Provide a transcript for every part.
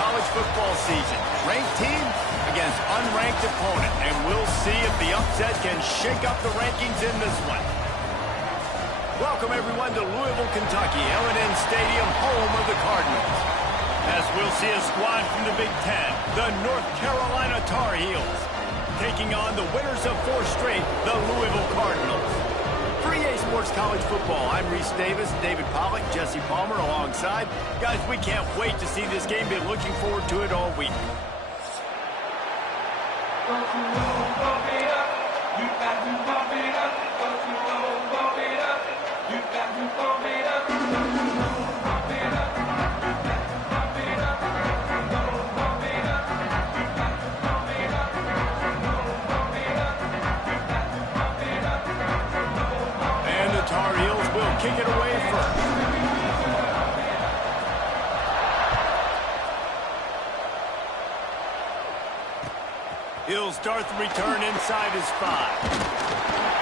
college football season. Ranked team against unranked opponent, and we'll see if the upset can shake up the rankings in this one. Welcome, everyone, to Louisville, Kentucky, L&N Stadium, home of the Cardinals. As we'll see a squad from the Big Ten, the North Carolina Tar Heels, taking on the winners of 4 straight, the Louisville Cardinals. For EA Sports College Football, I'm Reese Davis, David Pollack, Jesse Palmer alongside. Guys, we can't wait to see this game. Been looking forward to it all week. Tar Heels will kick it away first. He'll start the return inside his 5.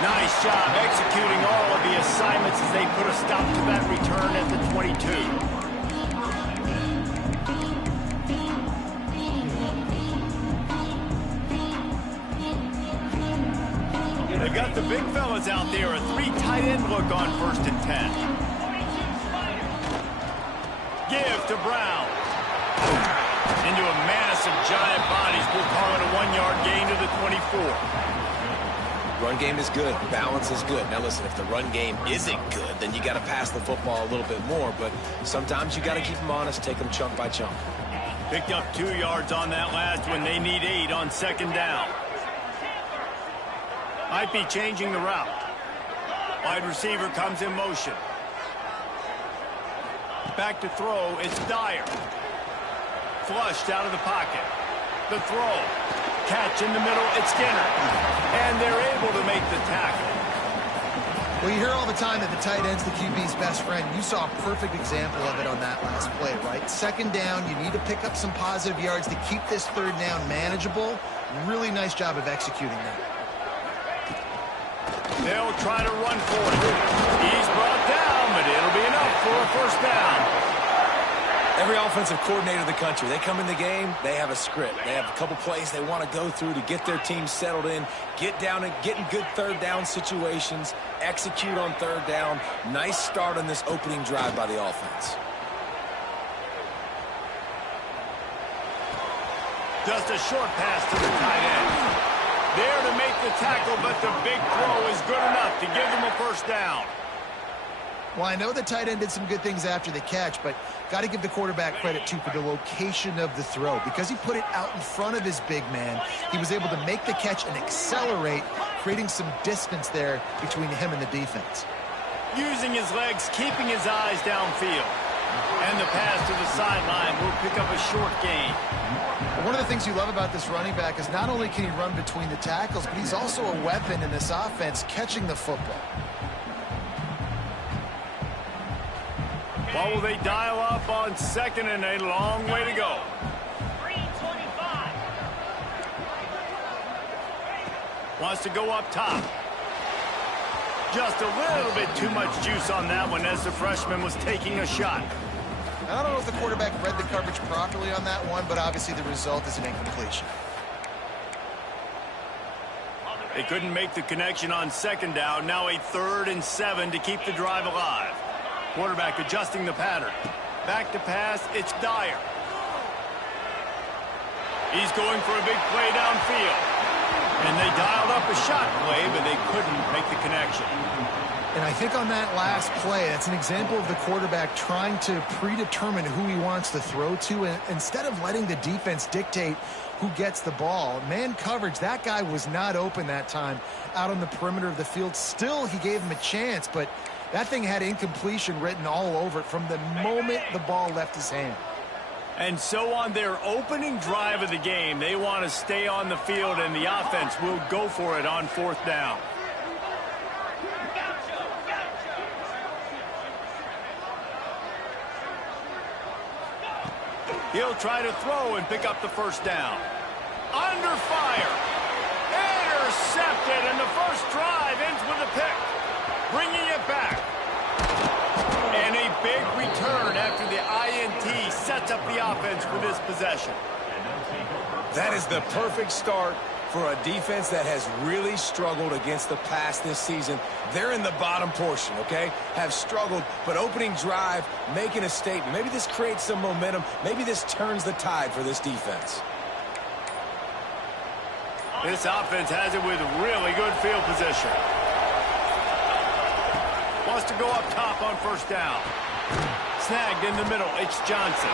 Nice job executing all of the assignments as they put a stop to that return at the 22. They've got the big fellas out there, a 3 tight end look on 1st and 10. Give to Brown. Into a mass of giant bodies. We'll call it a 1-yard gain to the 24. Run game is good. Balance is good. Now listen, if the run game isn't good, then you got to pass the football a little bit more. But sometimes you got to keep them honest, take them chunk by chunk. Picked up 2 yards on that last one. They need 8 on 2nd down. Might be changing the route. Wide receiver comes in motion. Back to throw, it's Dyer. Flushed out of the pocket. The throw. Catch in the middle, it's Skinner. And they're able to make the tackle. Well, you hear all the time that the tight end's the QB's best friend. You saw a perfect example of it on that last play, right? 2nd down, you need to pick up some positive yards to keep this 3rd down manageable. Really nice job of executing that. They'll try to run for it. He's brought down, but it'll be enough for a 1st down. Every offensive coordinator in the country, they come in the game, they have a script. They have a couple plays they want to go through to get their team settled in, get down and get in good 3rd down situations, execute on 3rd down. Nice start on this opening drive by the offense. Just a short pass to the tight end. There to make the tackle, but the big throw is good enough to give them a 1st down. Well, I know the tight end did some good things after the catch, but got to give the quarterback credit, too, for the location of the throw. Because he put it out in front of his big man, he was able to make the catch and accelerate, creating some distance there between him and the defense. Using his legs, keeping his eyes downfield. And the pass to the sideline will pick up a short gain. One of the things you love about this running back is not only can he run between the tackles, but he's also a weapon in this offense, catching the football. What will they dial up on 2nd and a long way to go? 3:25. Wants to go up top. Just a little bit too much juice on that one as the freshman was taking a shot. I don't know if the quarterback read the coverage properly on that one, but obviously the result is an incompletion. They couldn't make the connection on 2nd down. Now a 3rd and 7 to keep the drive alive. Quarterback adjusting the pattern. Back to pass, it's Dyer. He's going for a big play downfield. And they dialed up a shot play, but they couldn't make the connection. And I think on that last play, that's an example of the quarterback trying to predetermine who he wants to throw to. And instead of letting the defense dictate who gets the ball, man coverage, that guy was not open that time out on the perimeter of the field. Still, he gave him a chance, but that thing had incompletion written all over it from the moment the ball left his hand. And so on their opening drive of the game, they want to stay on the field, and the offense will go for it on 4th down. He'll try to throw and pick up the 1st down. Under fire. Intercepted, and the first drive ends with a pick. Bringing it back. And a big return after the INT sets sets up the offense for this possession. That is the perfect start for a defense that has really struggled against the pass this season. They're in the bottom portion, okay? Have struggled, but opening drive, making a statement. Maybe this creates some momentum. Maybe this turns the tide for this defense. This offense has it with really good field position. Wants to go up top on first down. Snagged in the middle, it's Johnson.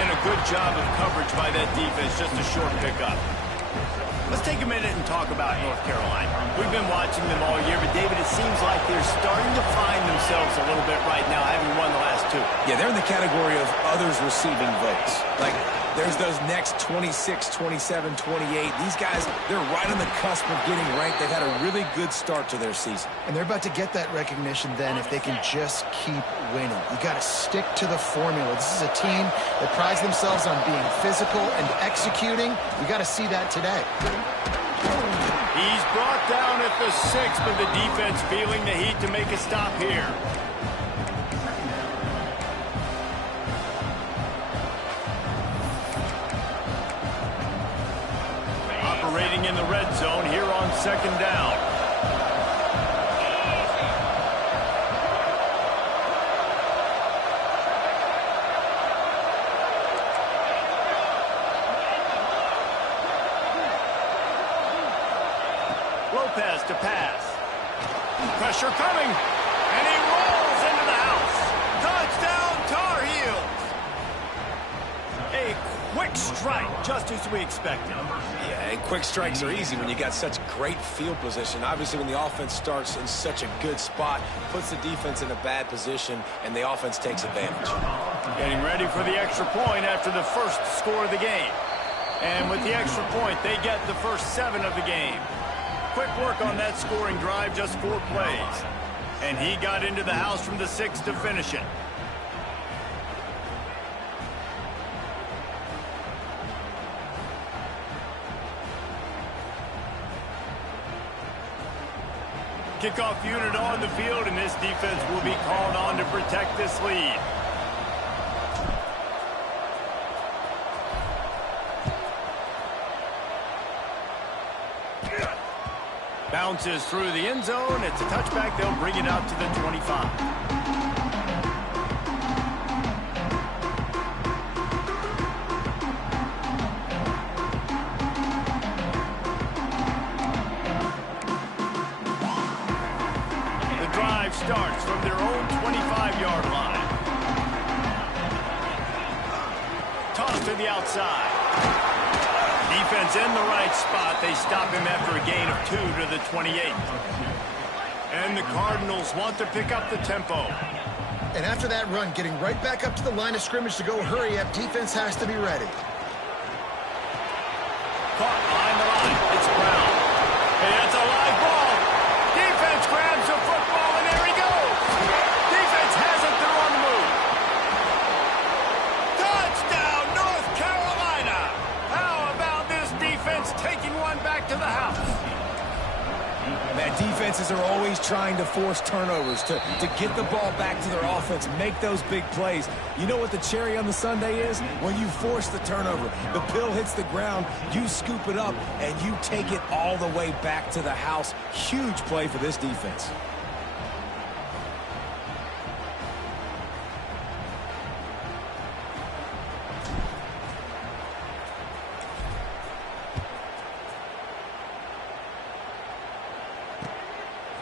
And a good job of coverage by that defense, just a short pickup. Let's take a minute and talk about North Carolina. We've been watching them all year, but David, it seems like they're starting to find themselves a little bit right now, having won the last two. Yeah, they're in the category of others receiving votes. Like, there's those next 26, 27, 28. These guys, they're right on the cusp of getting ranked. They've had a really good start to their season. And they're about to get that recognition then if they can just keep winning. You got to stick to the formula. This is a team that prides themselves on being physical and executing. We got to see that today. He's brought down at the 6, but the defense feeling the heat to make a stop here. Operating in the red zone here on second down. Lopez to pass. Pressure coming. And he rolls into the house. Touchdown, Tar Heels. A quick strike, just as we expected. Yeah, and quick strikes are easy when you got such great field position. Obviously, when the offense starts in such a good spot, puts the defense in a bad position, and the offense takes advantage. Getting ready for the extra point after the first score of the game. And with the extra point, they get the first 7 of the game. Quick work on that scoring drive, just 4 plays. And he got into the house from the 6 to finish it. Kickoff unit on the field, and this defense will be called on to protect this lead. Bounces through the end zone. It's a touchback. They'll bring it out to the 25. The drive starts from their own 25-yard line. Toss to the outside. Defense in the right spot. They stop him after a gain of 2 to the 28. And the Cardinals want to pick up the tempo. And after that run, getting right back up to the line of scrimmage to go hurry up, defense has to be ready. Caught behind the line. It's Brown. Hey, that's a live ball. Defense grabs the football, and there he goes. Defense has it. They're on the move. Touchdown, North Carolina. How about this defense taking one back to the house? Man, defenses are always trying to force turnovers to get the ball back to their offense, make those big plays. You know what the cherry on the sundae is? When you force the turnover, the pill hits the ground, you scoop it up, and you take it all the way back to the house. Huge play for this defense.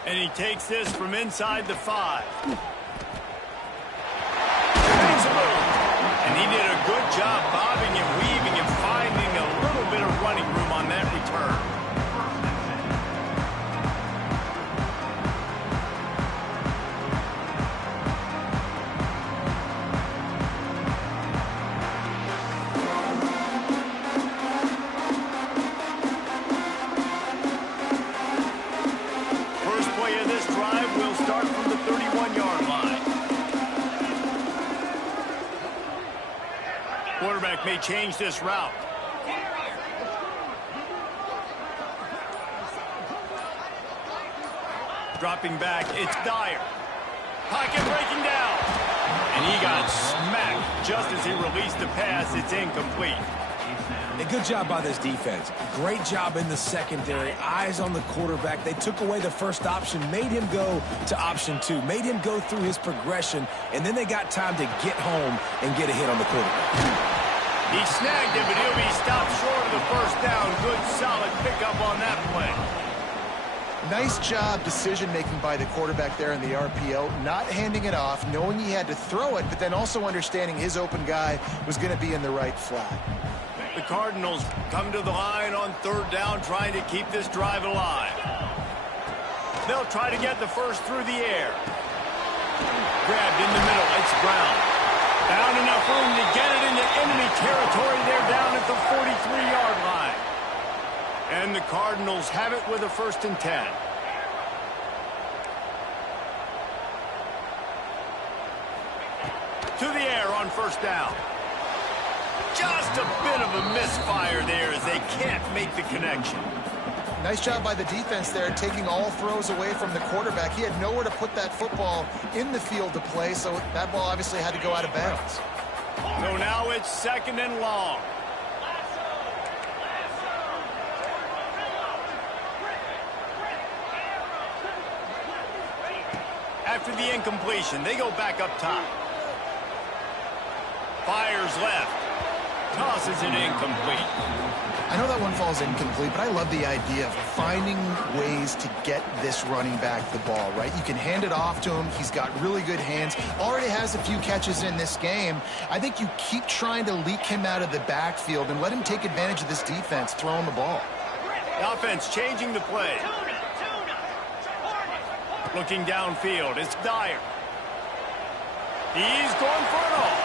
And he takes this from inside the 5. And he did a good job bobbing and weaving and finding a little bit of running room on that return. Quarterback may change this route. Dropping back, it's Dyer. Pocket breaking down. And And he got smacked just as he released the pass. It's incomplete. A good job by this defense. Great job in the secondary. Eyes on the quarterback. They took away the first option, made him go to option 2, made him go through his progression, and then they got time to get home and get a hit on the quarterback. He snagged it, but he'll be stopped short of the first down. Good, solid pickup on that play. Nice job decision-making by the quarterback there in the RPO, not handing it off, knowing he had to throw it, but then also understanding his open guy was going to be in the right flat. The Cardinals come to the line on third down, trying to keep this drive alive. They'll try to get the first through the air. Grabbed in the middle, it's Brown. Found enough room to get it into enemy territory. They're down at the 43-yard line. And the Cardinals have it with a 1st and 10. To the air on first down. Just a bit of a misfire there as they can't make the connection. Nice job by the defense there, taking all throws away from the quarterback. He had nowhere to put that football in the field to play, so that ball obviously had to go out of bounds. So now it's 2nd and long. After the incompletion, they go back up top. Fires left. Tosses it incomplete. I know that one falls incomplete, but I love the idea of finding ways to get this running back the ball, right? You can hand it off to him. He's got really good hands. Already has a few catches in this game. I think you keep trying to leak him out of the backfield and let him take advantage of this defense throwing the ball. The offense changing the play. Looking downfield, it's Dyer. He's going for it all.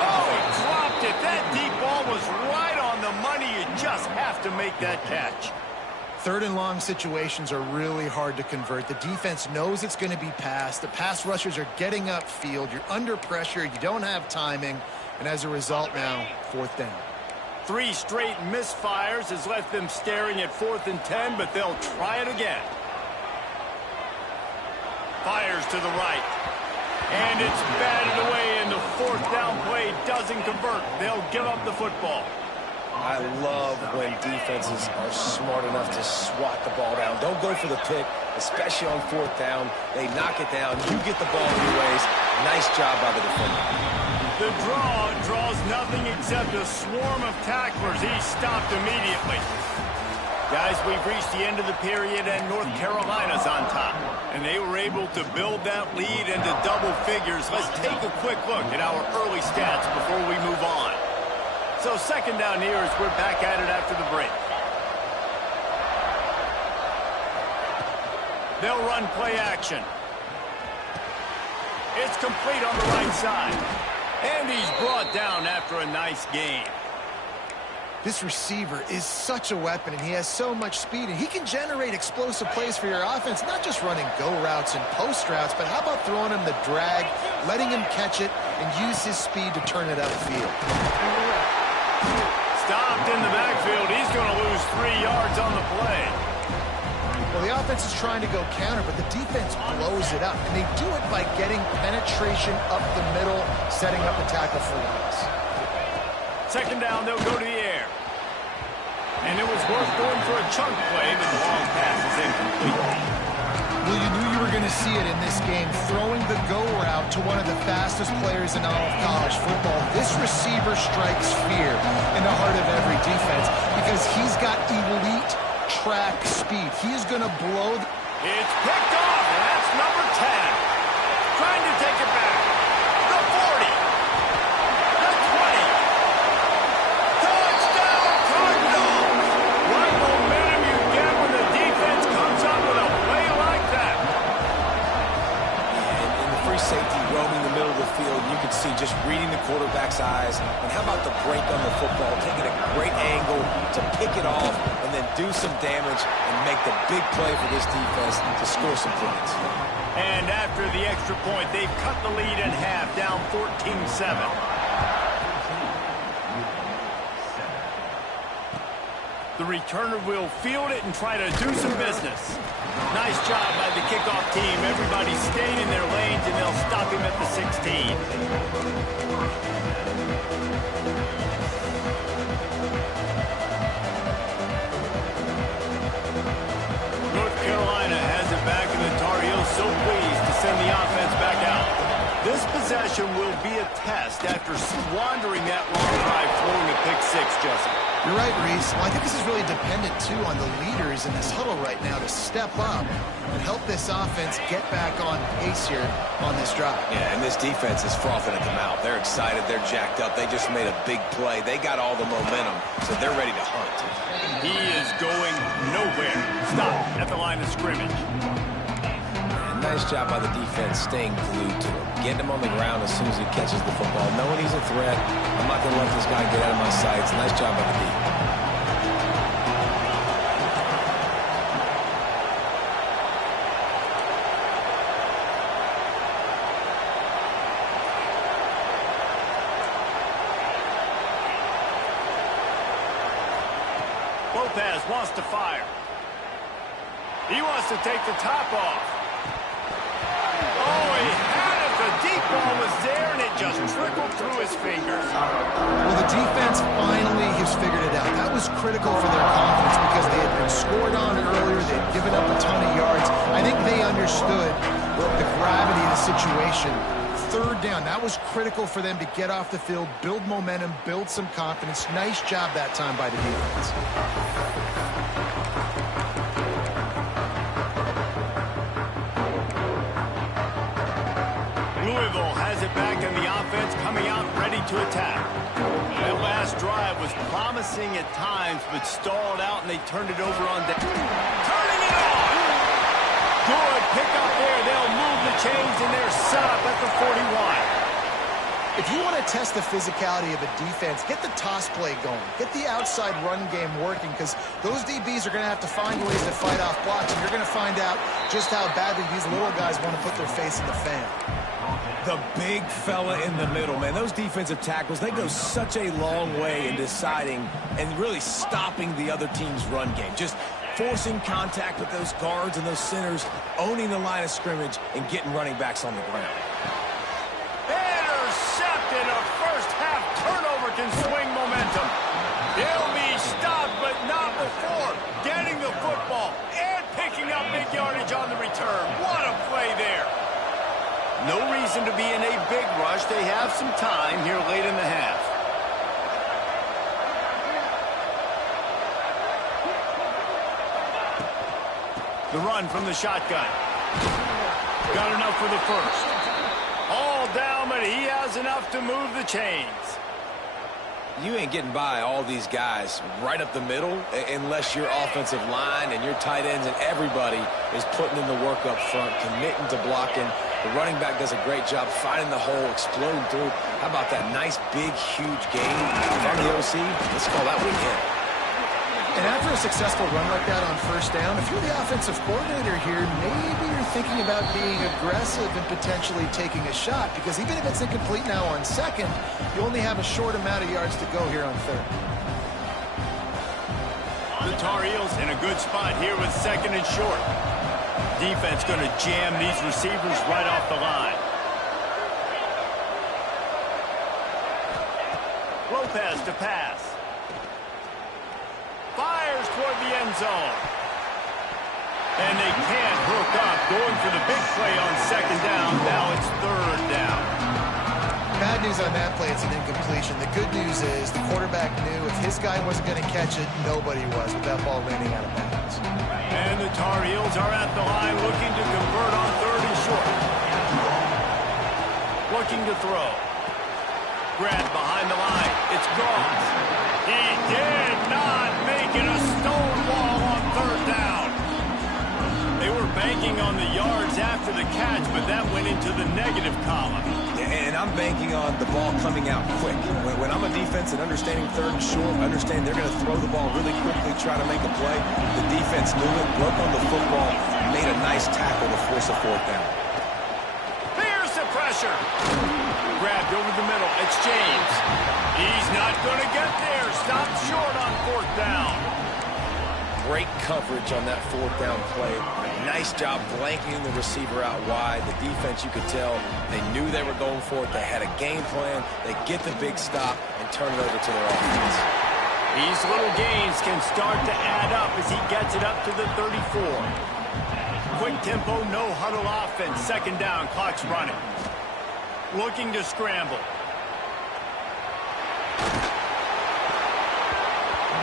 Oh, he dropped it. That deep ball was right on the money. You just have to make that catch. 3rd and long situations are really hard to convert. The defense knows it's going to be passed. The pass rushers are getting upfield. You're under pressure. You don't have timing. And as a result now, 4th down. 3 straight misfires has left them staring at 4th and 10, but they'll try it again. Fires to the right. And it's batted away, and the 4th down play doesn't convert. They'll give up the football. I love when defenses are smart enough to swat the ball down. Don't go for the pick, especially on 4th down. They knock it down. You get the ball anyways. Nice job by the defender. The draw draws nothing except a swarm of tacklers. He's stopped immediately. Guys, we've reached the end of the period, and North Carolina's on top. And they were able to build that lead into double figures. Let's take a quick look at our early stats before we move on. So 2nd down here as we're back at it after the break. They'll run play action. It's complete on the right side. And he's brought down after a nice game. This receiver is such a weapon, and he has so much speed, and he can generate explosive plays for your offense, not just running go routes and post routes, but how about throwing him the drag, letting him catch it, and use his speed to turn it upfield. Stopped in the backfield. He's going to lose 3 yards on the play. Well, the offense is trying to go counter, but the defense blows it up, and they do it by getting penetration up the middle, setting up the tackle for loss. 2nd down, they'll go to the air. And it was worth going for a chunk play, but the long pass is incomplete. Well, you knew you were going to see it in this game, throwing the go route to one of the fastest players in all of college football. This receiver strikes fear in the heart of every defense because he's got elite track speed. He is going to blow. It's picked off, and that's number 10. Trying to take it back. The 40. The 20. Touchdown, Cardinals! What momentum you get when the defense comes up with a play like that. And in the free safety roaming the middle of the field, you can see just reading the quarterback's eyes. And how about the break on the football, taking a great angle to pick it off and then do some damage and make the big play for this defense to score some points. And after the extra point, they've cut the lead in half, down 14-7. The returner will field it and try to do some business. Nice job by the kickoff team. Everybody stayed in their lanes, and they'll stop him at the 16. North Carolina has it back, and the Tar Heels so pleased to send the offense back out. This possession will be a test after squandering that long drive throwing a pick six, Justin. You're right, Reese. Well, I think this is really dependent, too, on the leaders in this huddle right now to step up and help this offense get back on pace here on this drive. Yeah, and this defense is frothing at the mouth. They're excited. They're jacked up. They just made a big play. They got all the momentum, so they're ready to hunt. He is going nowhere. Stop at the line of scrimmage. And nice job by the defense staying glued to him. Getting him on the ground as soon as he catches the football. Knowing he's a threat. I'm not going to let this guy get out of my sights. Nice job by the defense. Lopez wants to fire. He wants to take the top off. Oh, he had it. The deep ball was there, and it just trickled through his fingers. Well, the defense finally has figured it out. That was critical for their confidence because they had been scored on earlier. They had given up a ton of yards. I think they understood the gravity of the situation. Third down, that was critical for them to get off the field, build momentum, build some confidence. Nice job that time by the defense. Louisville has it back, and the offense coming out ready to attack. That last drive was promising at times, but stalled out, and they turned it over on down. Turning it on! Good pickup there. They'll move the chains, and they're set up at the 41. If you want to test the physicality of a defense, get the toss play going. Get the outside run game working, because those DBs are going to have to find ways to fight off blocks, and you're going to find out just how badly these little guys want to put their face in the fan. The big fella in the middle, man. Those defensive tackles, they go such a long way in deciding and really stopping the other team's run game. Just forcing contact with those guards and those centers, owning the line of scrimmage, and getting running backs on the ground. Intercepted. A first-half turnover can swing momentum. They'll be stopped, but not before getting the football and picking up big yardage on the return. What a play there. No reason to be in a big rush. They have some time here late in the half. The run from the shotgun. Got enough for the first. All down, but he has enough to move the chains. You ain't getting by all these guys right up the middle unless your offensive line and your tight ends and everybody is putting in the work up front, committing to blocking. The running back does a great job finding the hole, exploding through. How about that nice, big, huge gain from the OC? Let's call that one in. And after a successful run like that on first down, if you're the offensive coordinator here, maybe you're thinking about being aggressive and potentially taking a shot, because even if it's incomplete now on second, you only have a short amount of yards to go here on third. The Tar Heels in a good spot here with second and short. Defense going to jam these receivers right off the line. Lopez to pass. Fires toward the end zone. And they can't hook up. Going for the big play on second down. Now it's third down. Bad news on that play, it's an incompletion. The good news is the quarterback knew if his guy wasn't going to catch it, nobody was with that ball landing out of bounds. And the Tar Heels are at the line looking to convert on third and short. Looking to throw. Grabbed behind the line. It's gone. He did not make it. A stone wall on third down. They were banking on the yards after the catch, but that went into the negative column. And I'm banking on the ball coming out quick. When I'm a defense and understanding third and short, understand they're going to throw the ball really quickly, try to make a play. The defense knew it, broke on the football, made a nice tackle to force a fourth down. Here's the pressure. Grabbed over the middle. It's James. He's not going to get there. Stopped short on fourth down. great coverage on that fourth down play. Nice job blanking the receiver out wide. The defense, you could tell, they knew they were going for it. They had a game plan. They get the big stop and turn it over to their offense. These little gains can start to add up as he gets it up to the 34. Quick tempo, no huddle offense. Second down, clock's running. Looking to scramble.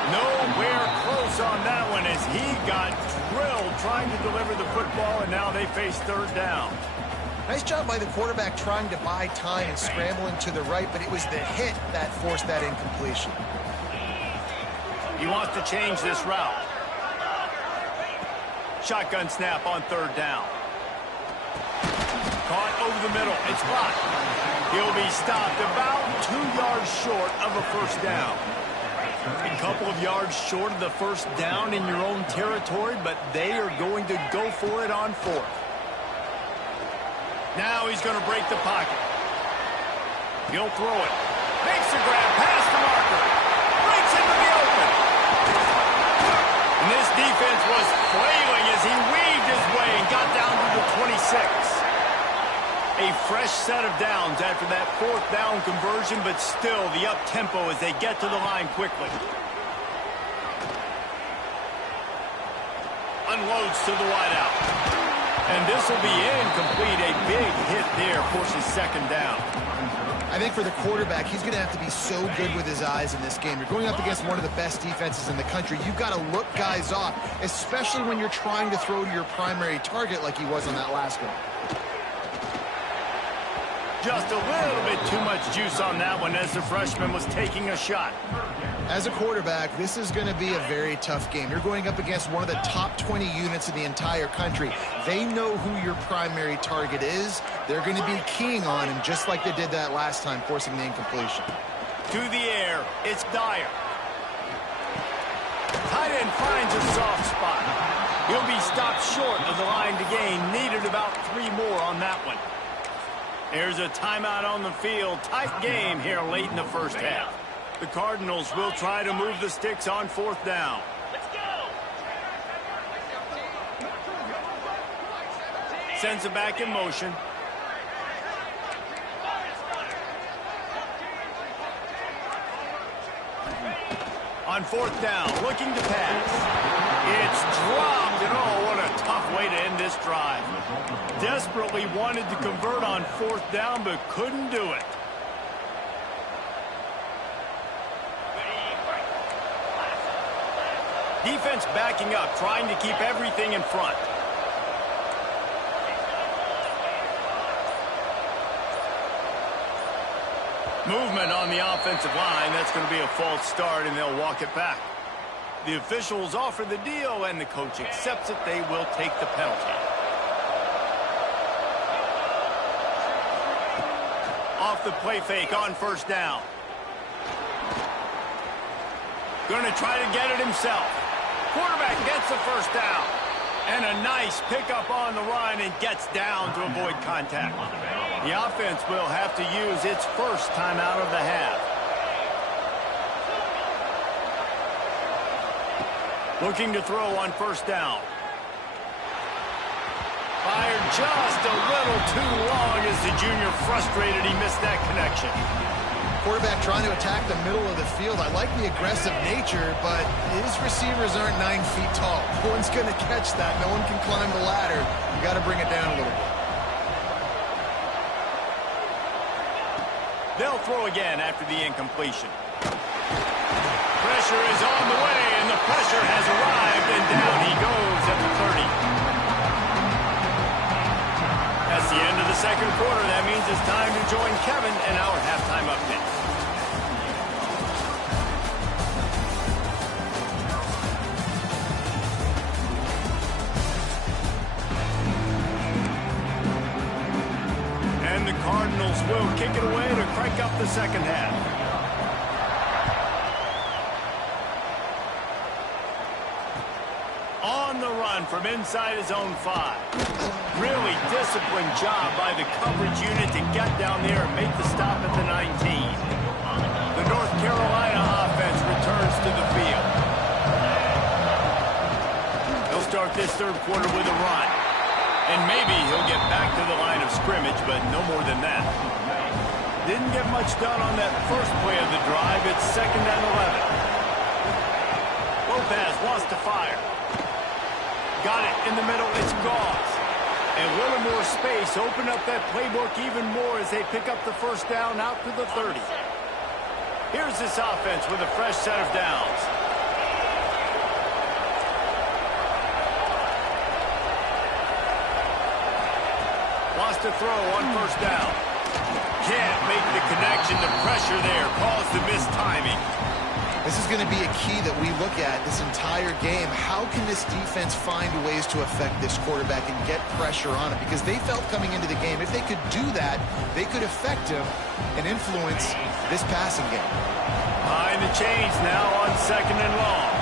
Nowhere close on that one as he got drilled trying to deliver the football, and now they face third down. Nice job by the quarterback trying to buy time and scrambling to the right, but it was the hit that forced that incompletion. He wants to change this route. Shotgun snap on third down. Caught over the middle. It's blocked. He'll be stopped about 2 yards short of a first down. A couple of yards short of the first down in your own territory, but they are going to go for it on fourth. Now he's going to break the pocket. He'll throw it. Makes the grab past the marker. Breaks into the open. And this defense was flailing as he weaved his way and got down to the 26. A fresh set of downs after that fourth down conversion, but still the up-tempo as they get to the line quickly. Unloads to the wideout. And this will be incomplete. A big hit there forces second down. I think for the quarterback, he's going to have to be so good with his eyes in this game. You're going up against one of the best defenses in the country. You've got to look guys off, especially when you're trying to throw to your primary target like he was on that last one. Just a little bit too much juice on that one as the freshman was taking a shot. As a quarterback, this is going to be a very tough game. You're going up against one of the top 20 units in the entire country. They know who your primary target is. They're going to be keying on him just like they did that last time, forcing the incompletion. To the air, it's Dyer. Tight end finds a soft spot. He'll be stopped short of the line to gain. Needed about 3 more on that one. There's a timeout on the field. Tight game here late in the first half. The Cardinals will try to move the sticks on fourth down. Let's go. Sends it back in motion. On fourth down, looking to pass. It's dropped, and oh, what a tough way to end this drive. Desperately wanted to convert on fourth down, but couldn't do it. Defense backing up, trying to keep everything in front. Movement on the offensive line. That's going to be a false start, and they'll walk it back. The officials offer the deal, and the coach accepts it. They will take the penalty. Off the play fake on first down. Going to try to get it himself. Quarterback gets the first down. And a nice pickup on the run and gets down to avoid contact. The offense will have to use its first timeout of the half. Looking to throw on first down. Fired just a little too long as the junior frustrated. He missed that connection. Quarterback trying to attack the middle of the field. I like the aggressive nature, but his receivers aren't 9 feet tall. No one's going to catch that. No one can climb the ladder. You got to bring it down a little bit. They'll throw again after the incompletion. Pressure is on the way, and the pressure has arrived, and down he goes at the 30. That's the end of the second quarter. That means it's time to join Kevin in our halftime update. And the Cardinals will kick it away to crank up the second half. On the run from inside his own 5. Really disciplined job by the coverage unit to get down there and make the stop at the 19. The North Carolina offense returns to the field. start this third quarter with a run. And maybe he'll get back to the line of scrimmage, but no more than that. Didn't get much done on that first play of the drive. It's 2nd and 11. Lopez wants to fire. Got it in the middle. It's Gauze. And a little more space. Open up that playbook even more as they pick up the first down out to the 30. Here's this offense with a fresh set of downs. Wants to throw on first down. Can't make the connection. The pressure there caused the missed timing. This is going to be a key that we look at this entire game. How can this defense find ways to affect this quarterback and get pressure on him? Because they felt coming into the game, if they could do that, they could affect him and influence this passing game. Behind the chains now on 2nd and long.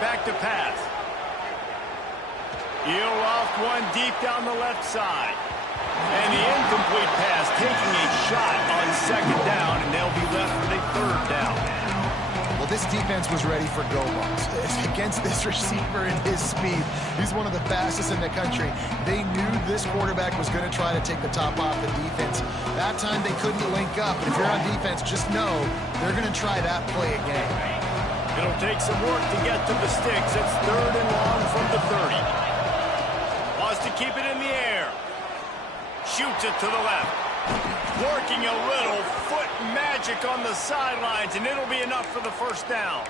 Back to pass. He'll loft one deep down the left side. And the incomplete pass taking a shot on 2nd down, and they'll be left with a 3rd down. Well, this defense was ready for go balls. Against this receiver and his speed, he's one of the fastest in the country. They knew this quarterback was going to try to take the top off the defense. That time they couldn't link up, but if you're on defense, just know they're going to try that play again. It'll take some work to get to the sticks. It's 3rd and long from the 30. Wants to keep it in the air. Shoots it to the left. Working a little foot magic on the sidelines, and it'll be enough for the first down.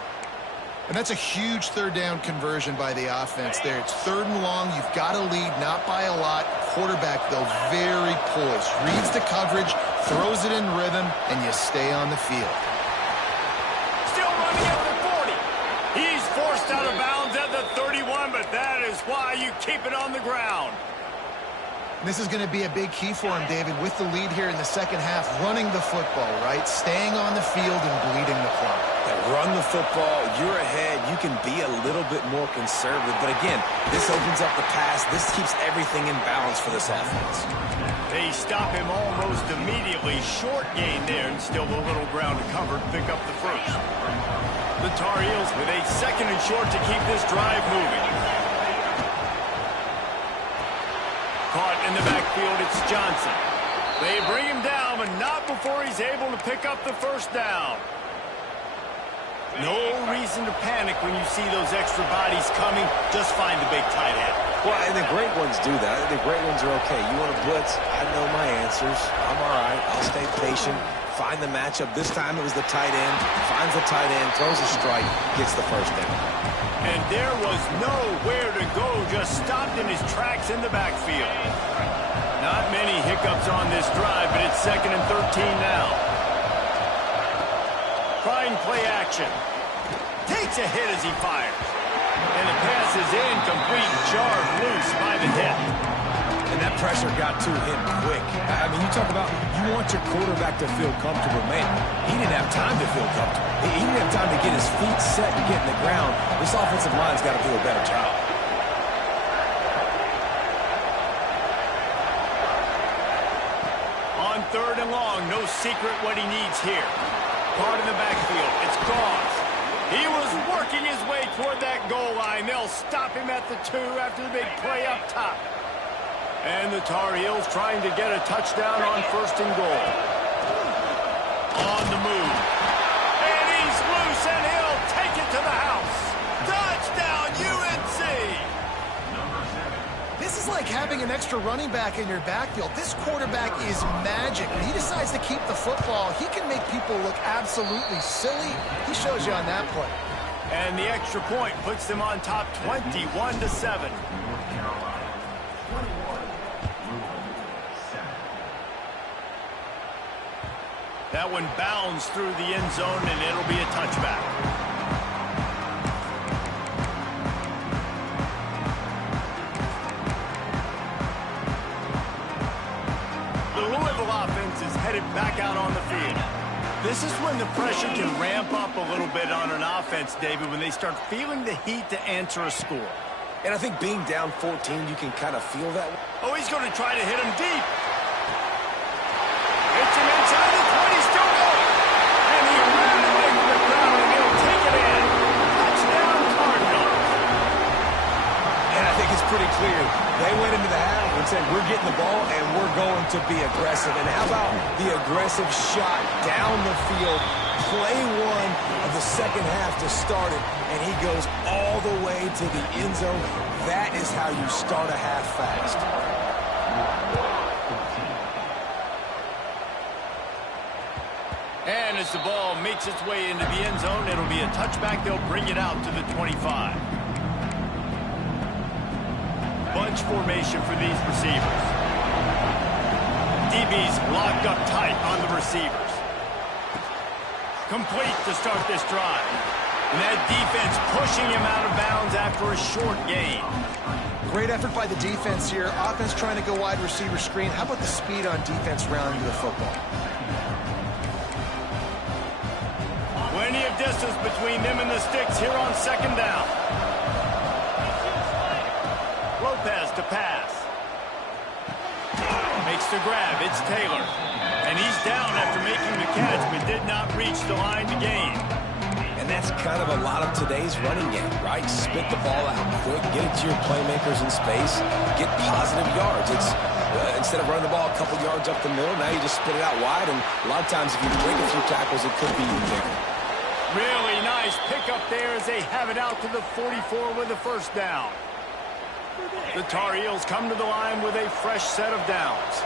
And that's a huge 3rd down conversion by the offense there. It's 3rd and long. You've got to lead, not by a lot. Quarterback, though, very poised. Reads the coverage, throws it in rhythm, and you stay on the field. Still running at the 40. He's forced out of bounds at the 31, but that is why you keep it on the ground. This is going to be a big key for him, David, with the lead here in the second half, running the football, right? Staying on the field and bleeding the clock. Run the football, you're ahead, you can be a little bit more conservative. But again, this opens up the pass. This keeps everything in balance for this offense. They stop him almost immediately. Short gain there, and still a little ground to cover to pick up the first. The Tar Heels with a 2nd and short to keep this drive moving. Caught in the backfield, it's Johnson. They bring him down, but not before he's able to pick up the first down. No reason to panic when you see those extra bodies coming. Just find the big tight end. Well, and the great ones do that. The great ones are okay. You want to blitz? I know my answers. I'm all right. I'll stay patient. Find the matchup. This time it was the tight end. Finds the tight end, throws a strike, gets the first down. And there was nowhere to go. Just stopped in his tracks in the backfield. Not many hiccups on this drive, but it's 2nd and 13 now. Trying play action. Takes a hit as he fires. And the pass is incomplete, jarred loose by the hit. And that pressure got to him quick. I mean, you talk about you want your quarterback to feel comfortable. Man, he didn't have time to feel comfortable. He didn't have time to get his feet set and get in the ground. This offensive line's got to do a better job. On 3rd and long, no secret what he needs here. Caught in the backfield, it's Gauze. He was working his way toward that goal line. They'll stop him at the 2 after the big play up top. And the Tar Heels trying to get a touchdown on 1st and goal. On the move. And he's loose, and he'll take it to the house. Touchdown, UNC! This is like having an extra running back in your backfield. This quarterback is magic. When he decides to keep the football, he can make people look absolutely silly. He shows you on that play. And the extra point puts them on top 21-7. That one bounds through the end zone, and it'll be a touchback. The Louisville offense is headed back out on the field. This is when the pressure can ramp up a little bit on an offense, David, when they start feeling the heat to answer a score. And I think being down 14, you can kind of feel that. Oh, he's going to try to hit him deep. Hits him inside the 20, still going. to be aggressive. And how about the aggressive shot down the field? Play one of the second half to start it, and he goes all the way to the end zone. That is how you start a half fast. And as the ball makes its way into the end zone, it'll be a touchback. They'll bring it out to the 25. Bunch formation for these receivers. DB's locked up tight on the receivers. Complete to start this drive. And that defense pushing him out of bounds after a short gain. Great effort by the defense here. Offense trying to go wide receiver screen. How about the speed on defense rounding the football? Plenty of distance between them and the sticks here on second down. Lopez to pass. Makes the grab. It's Taylor. And he's down after making the catch, but did not reach the line to gain. And that's kind of a lot of today's running game, right? Spit the ball out quick, get it to your playmakers in space, get positive yards. It's instead of running the ball a couple yards up the middle, now you just spit it out wide, and a lot of times if you break a few tackles, it could be even bigger. Really nice pickup there as they have it out to the 44 with a first down. The Tar Heels come to the line with a fresh set of downs.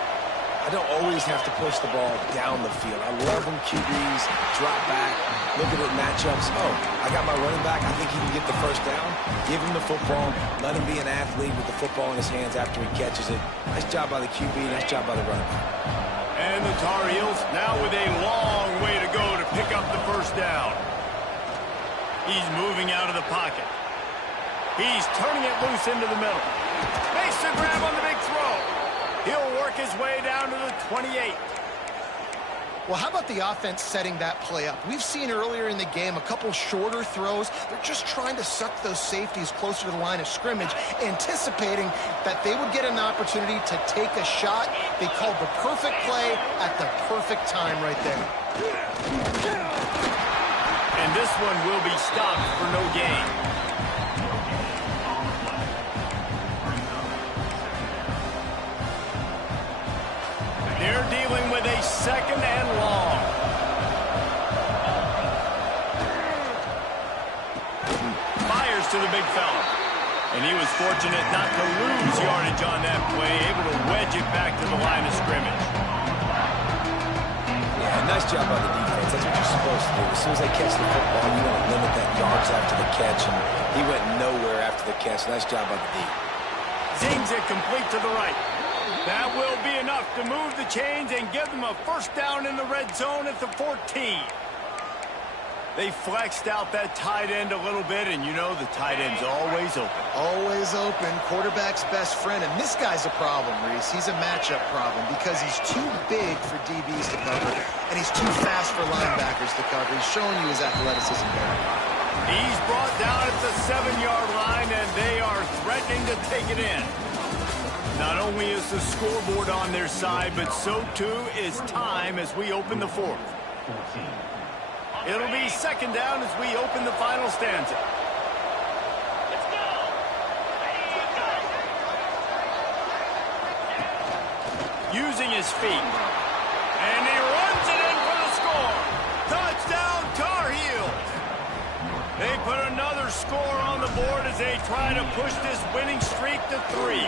I don't always have to push the ball down the field. I love when QBs drop back, look at it matchups. Oh, I got my running back. I think he can get the first down. Give him the football. Let him be an athlete with the football in his hands after he catches it. Nice job by the QB. Nice job by the running back. And the Tar Heels now with a long way to go to pick up the first down. He's moving out of the pocket. He's turning it loose into the middle. Makes the grab on the big throw. He'll work his way down to the 28. Well, how about the offense setting that play up? We've seen earlier in the game a couple shorter throws. They're just trying to suck those safeties closer to the line of scrimmage, anticipating that they would get an opportunity to take a shot. They called the perfect play at the perfect time right there. And this one will be stopped for no gain. They're dealing with a second and long. Fires to the big fella. And he was fortunate not to lose yardage on that play, able to wedge it back to the line of scrimmage. Yeah, nice job by the defense. That's what you're supposed to do. As soon as they catch the football, you want to limit that yards after the catch, and he went nowhere after the catch. Nice job by the D. Zings it complete to the right. That will be enough to move the chains and give them a first down in the red zone at the 14. They flexed out that tight end a little bit, and you know the tight end's always open. Always open. Quarterback's best friend. And this guy's a problem, Reese. He's a matchup problem because he's too big for DBs to cover, and he's too fast for linebackers to cover. He's showing you his athleticism there. He's brought down at the 7-yard line, and they are threatening to take it in. Not only is the scoreboard on their side, but so too is time as we open the fourth. It'll be second down as we open the final stanza. Let's go. Ready, go. Using his feet. And he runs it in for the score. Touchdown, Tar Heels. They put another score on the board as they try to push this winning streak to 3.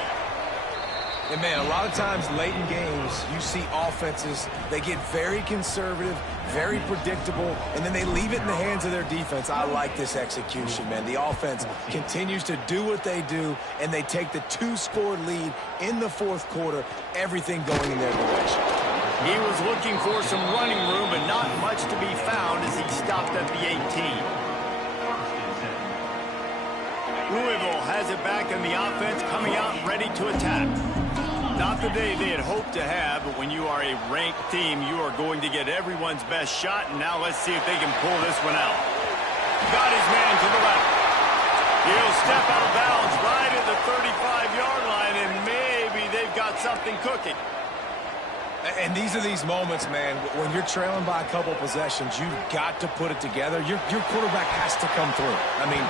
And, man, a lot of times late in games, you see offenses, they get very conservative, very predictable, and then they leave it in the hands of their defense. I like this execution, man. The offense continues to do what they do, and they take the 2-score lead in the fourth quarter, everything going in their direction. He was looking for some running room, but not much to be found as he stopped at the 18. Louisville has it back, and the offense coming out ready to attack. Not the day they had hoped to have, but when you are a ranked team, you are going to get everyone's best shot, and now let's see if they can pull this one out. Got his man to the left. He'll step out of bounds right at the 35-yard line, and maybe they've got something cooking. And these are these moments, man, when you're trailing by a couple possessions, you've got to put it together. Your quarterback has to come through. I mean,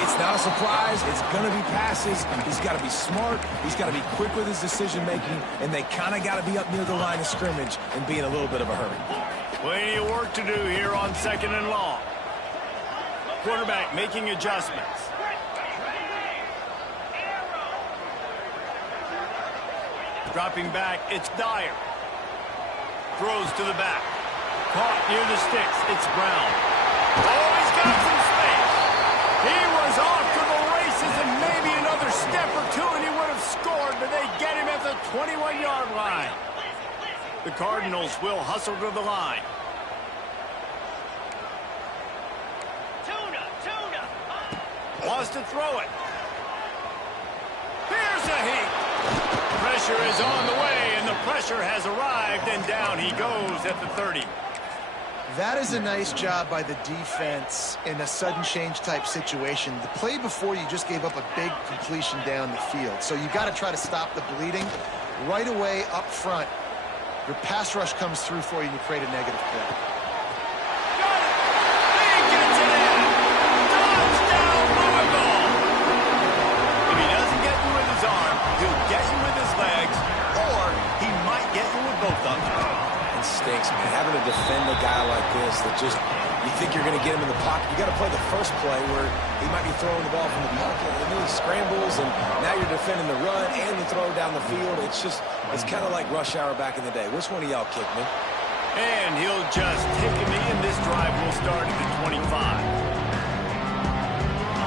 it's not a surprise. It's going to be passes. He's got to be smart. He's got to be quick with his decision-making, and they kind of got to be up near the line of scrimmage and be in a little bit of a hurry. Plenty of work to do here on 2nd and long. Quarterback making adjustments. Dropping back, it's Dyer. Throws to the back. Caught near the sticks. It's Brown. Oh, he's got some space. He was off to the races and maybe another step or two and he would have scored, but they get him at the 21-yard line. The Cardinals will hustle to the line. Wants to throw it. Here's a heat. Pressure is on the way, and the pressure has arrived, and down he goes at the 30. That is a nice job by the defense in a sudden change type situation. The play before, you just gave up a big completion down the field. So you got to try to stop the bleeding right away up front. Your pass rush comes through for you, and you create a negative play. Got it! He gets it in! Touchdown, Louisville! If he doesn't get you with his arm, he'll get you with his legs, or he might get you with both of them. It stinks, man. Having to defend a guy like this that just, you think you're going to get him in the pocket. You got to play the first play where he might be throwing the ball from the pocket, and then he scrambles, and now you're defending the run and the throw down the field. It's just, it's kind of like rush hour back in the day. Which one of y'all kicked me? And he'll just take a knee, and this drive will start at the 25.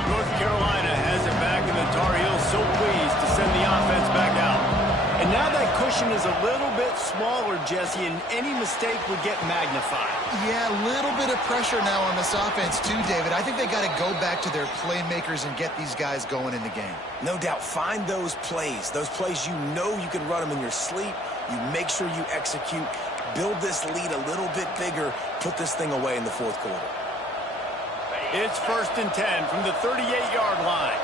North Carolina has it back, and the Tar Heels so pleased to send the offense back out. And now that cushion is a little bit smaller, Jesse, and any mistake would get magnified. Yeah, a little bit of pressure now on this offense too, David. I think they got to go back to their playmakers and get these guys going in the game. No doubt. Find those plays you know you can run them in your sleep. You make sure you execute. Build this lead a little bit bigger. Put this thing away in the fourth quarter. It's 1st and 10 from the 38-yard line.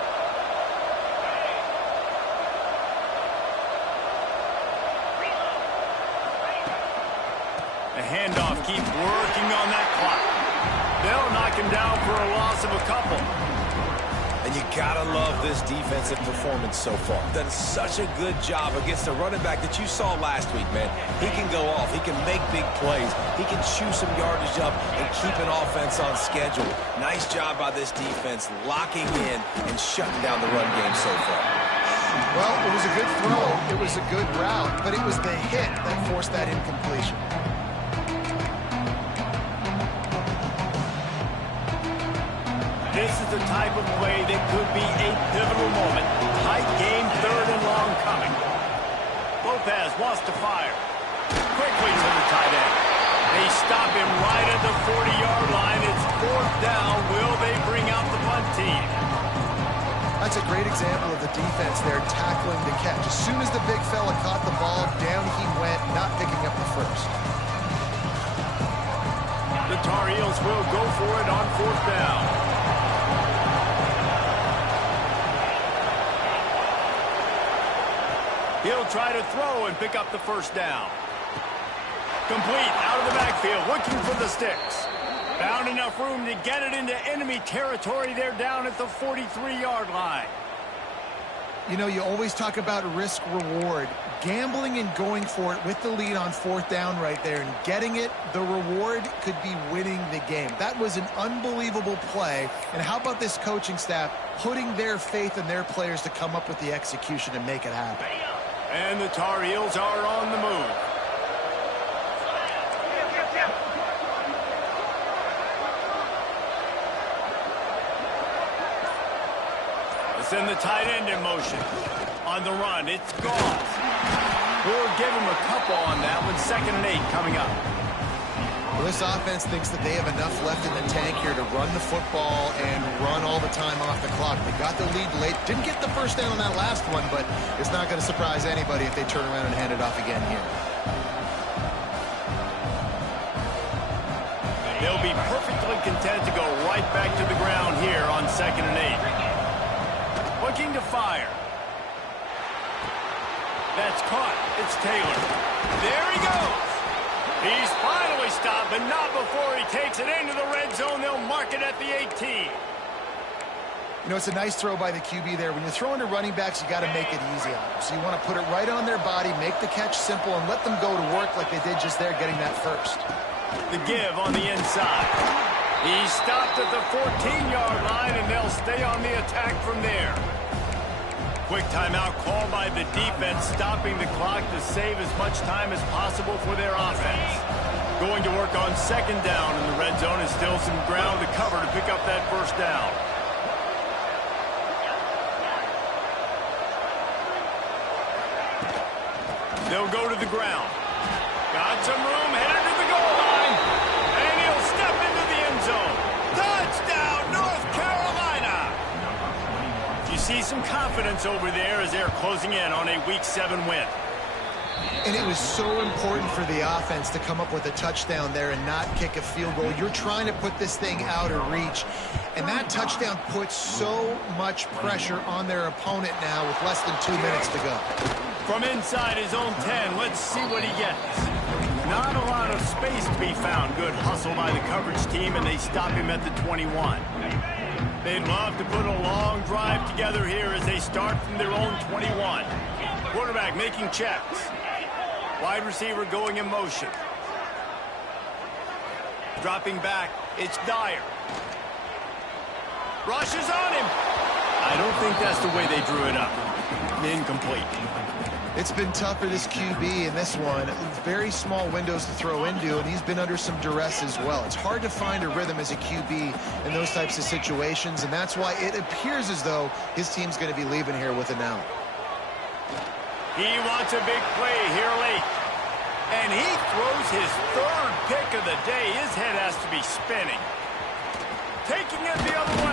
The handoff keeps working on that clock. They'll knock him down for a loss of a couple. And you gotta love this defensive performance so far. Done such a good job against a running back that you saw last week, man. He can go off. He can make big plays. He can chew some yardage up and keep an offense on schedule. Nice job by this defense locking in and shutting down the run game so far. Well, it was a good throw. It was a good route, but it was the hit that forced that incompletion. This is the type of play that could be a pivotal moment. Tight game, 3rd and long coming. Lopez wants to fire. Quickly to the tight end. They stop him right at the 40-yard line. It's 4th down. Will they bring out the punt team? That's a great example of the defense there tackling the catch. As soon as the big fella caught the ball, down he went, not picking up the first. The Tar Heels will go for it on 4th down. He'll try to throw and pick up the 1st down. Complete out of the backfield, looking for the sticks. Found enough room to get it into enemy territory. They're down at the 43-yard line. You know, you always talk about risk-reward. Gambling and going for it with the lead on 4th down right there and getting it, the reward could be winning the game. That was an unbelievable play. And how about this coaching staff putting their faith in their players to come up with the execution and make it happen? And the Tar Heels are on the move. Send the tight end in motion. On the run, it's Goff. We'll give him a couple on that one. 2nd and 8 coming up. Well, this offense thinks that they have enough left in the tank here to run the football and run all the time off the clock. They got the lead late. Didn't get the 1st down on that last one, but it's not going to surprise anybody if they turn around and hand it off again here. They'll be perfectly content to go right back to the ground here on 2nd and 8. Looking to fire. That's caught. It's Taylor. There he goes. He's finally stopped, but not before he takes it into the red zone. They'll mark it at the 18. You know, it's a nice throw by the QB there. When you're throwing to running backs, you got to make it easy on them. So you want to put it right on their body, make the catch simple, and let them go to work like they did just there, getting that first. The give on the inside. He stopped at the 14-yard line, and they'll stay on the attack from there. Quick timeout called by the defense, stopping the clock to save as much time as possible for their offense. Going to work on second down in the red zone, and still some ground to cover to pick up that first down. They'll go to the ground. Got some room, headed to the goal line. And he'll step into the end zone. Touchdown, North Carolina! You see some confidence over there as they're closing in on a Week 7 win. And it was so important for the offense to come up with a touchdown there and not kick a field goal. You're trying to put this thing out of reach. And that touchdown puts so much pressure on their opponent now with less than 2 minutes to go. From inside his own 10, let's see what he gets. Not a lot of space to be found. Good hustle by the coverage team, and they stop him at the 21. They'd love to put a long drive together here as they start from their own 21. Quarterback making checks. Wide receiver going in motion. Dropping back, it's Dyer. Rushes on him. I don't think that's the way they drew it up. Incomplete. It's been tough for this QB in this one. Very small windows to throw into, and he's been under some duress as well. It's hard to find a rhythm as a QB in those types of situations, and that's why it appears as though his team's going to be leaving here with an out. He wants a big play here late. And he throws his third pick of the day. His head has to be spinning. Taking it the other way.